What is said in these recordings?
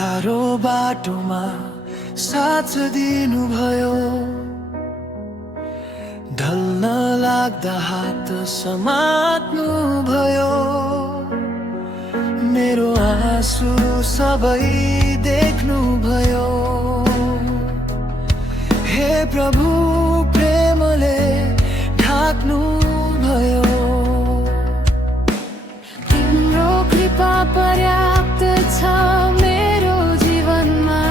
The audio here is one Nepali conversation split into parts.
गाह्रो बाटोमा साथ दिनुभयो, ढल्न लाग्दा हात समात्नु भयो। मेरो आँसु सबै देख्नु भयो। हे प्रभु प्रेमले ढाक्नु भयो। तिम्रो कृपा पर्याप्त छ मेरो जीवनमा,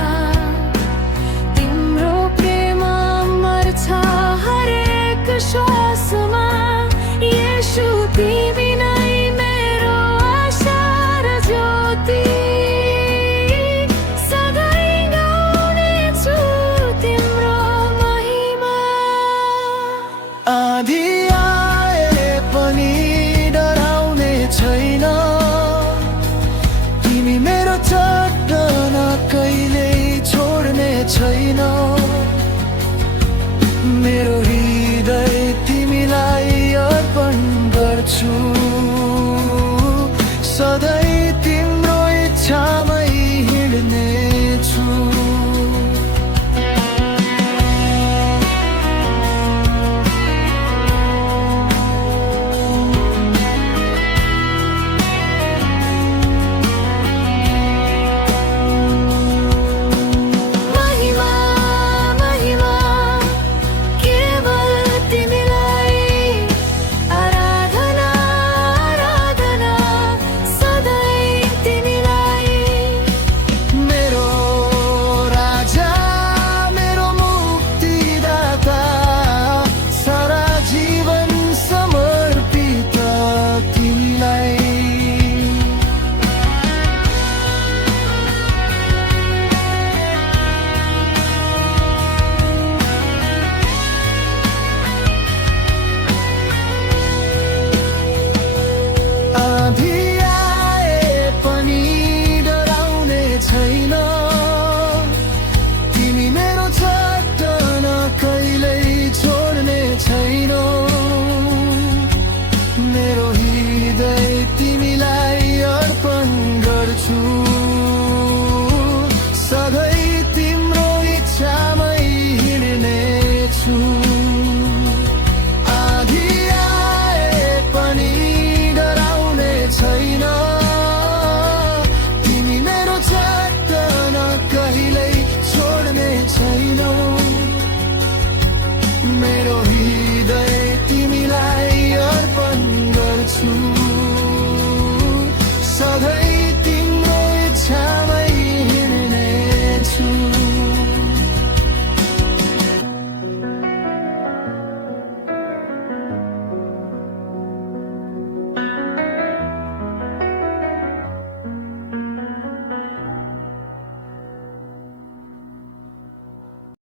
तिम्रो प्रेम अमर छ हरेक श्वासमा। येशू तिमी नै मेरो आशा र ज्योति, सधैँ गाउनेछु तिम्रो महिमा। आँधी आए पनि डराउने छैन, तिमी मेरो चट्टान कहिल्यै छोड्ने छैन। मेरो हृदय तिमीलाई अर्पण गर्छु, सधैँ